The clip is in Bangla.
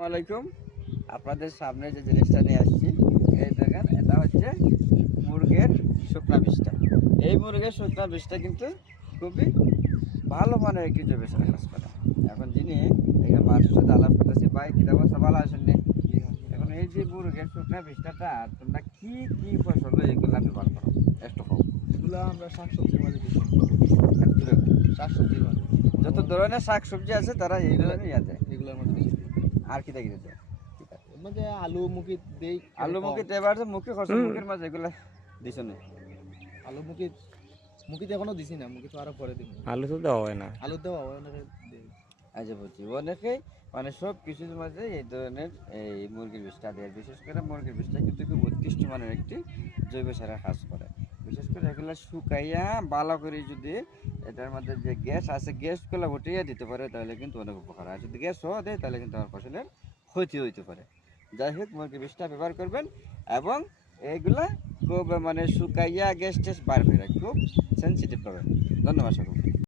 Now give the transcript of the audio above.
আসসালামাইকুম আপনাদের সামনে যে জিনিসটা নিয়ে আসছি এই দেখেন এটা হচ্ছে মুরগের শুকনা বিষটা এই মুরগের শুকনা বিষটা কিন্তু খুবই ভালো মানের একটি কাজ করে। এখন যিনি এখানে মানুষের সাথে আলাপ করতেছি ভাই কিতাব ভালো আসেননি এখন এই যে মুরগের শুকনা বিষটাটা তোমরা কি কি ফসল এগুলো ব্যবহার করো একটু হোক এগুলো আমরা শাকসবজির মাঝে মাঝে যত ধরনের শাক সবজি আছে তারা এই ধরনের ইয়ে দেয় এগুলোর মধ্যে বেশি দিই আর কি দেখি এর মধ্যে আলু মুখি দেই আলু মুখে এবার যে মুখে খরচ মুখের মাঝে এগুলো দিছ না। আলু মুখি মুখিতে এখনও দিছি না মুখি তো আরও পরে দিব। আলু তো দেওয়া হয় না। আলু দেওয়া অনেকে দেই। আচ্ছা বলছি অনেকেই মানে সব কিছুর মাঝে এই ধরনের এই মুরগির বিষটা দেয়। বিশেষ করে মুরগির বিষটা কিন্তু খুব উৎকৃষ্ট মানের একটি জৈব সারের কাজ করে। বিশেষ করে এগুলো শুকাইয়া ভালো করে যদি এটার মধ্যে যে গ্যাস আছে, গ্যাসগুলো উঠিয়ে দিতে পারে, তাহলে কিন্তু অনেক উপকার। আর যদি গ্যাস হওয়া দেয়, তাহলে কিন্তু আমার ফসলের ক্ষতি হইতে পারে। যাই হোক, মুরগি বিষটা ব্যবহার করবেন এবং এইগুলা খুব মানে শুকাইয়া গ্যাস টেস বার করে খুব সেন্সিটিভ পাবেন ধন্যবাদ সকলকে।